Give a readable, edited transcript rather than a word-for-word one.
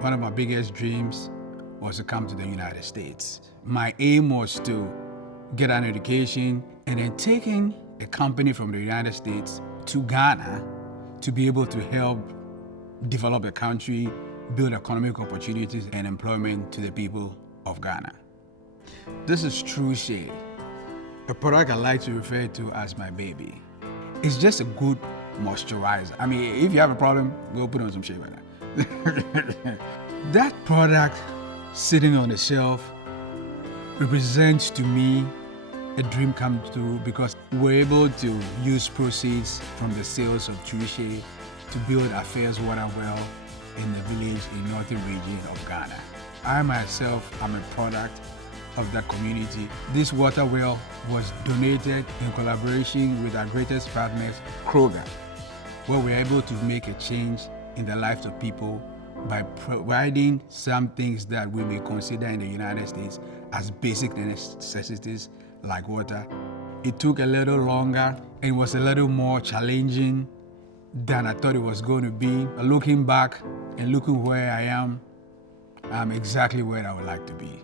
one of my biggest dreams was to come to the United States. My aim was to get an education and then taking a company from the United States to Ghana to be able to help develop the country, build economic opportunities and employment to the people of Ghana. This is True Shea, a product I like to refer to as my baby. It's just a good moisturizer. I mean, if you have a problem, go put on some shea butter. That product sitting on the shelf represents to me a dream come true because we're able to use proceeds from the sales of True Shea to build Affairs Water Well in the village in northern region of Ghana. I myself am a product of that community. This water well was donated in collaboration with our greatest partners, Kroger, where we're able to make a change in the lives of people by providing some things that we may consider in the United States as basic necessities like water. It took a little longer and was a little more challenging than I thought it was going to be. Looking back and looking where I am, I'm exactly where I would like to be.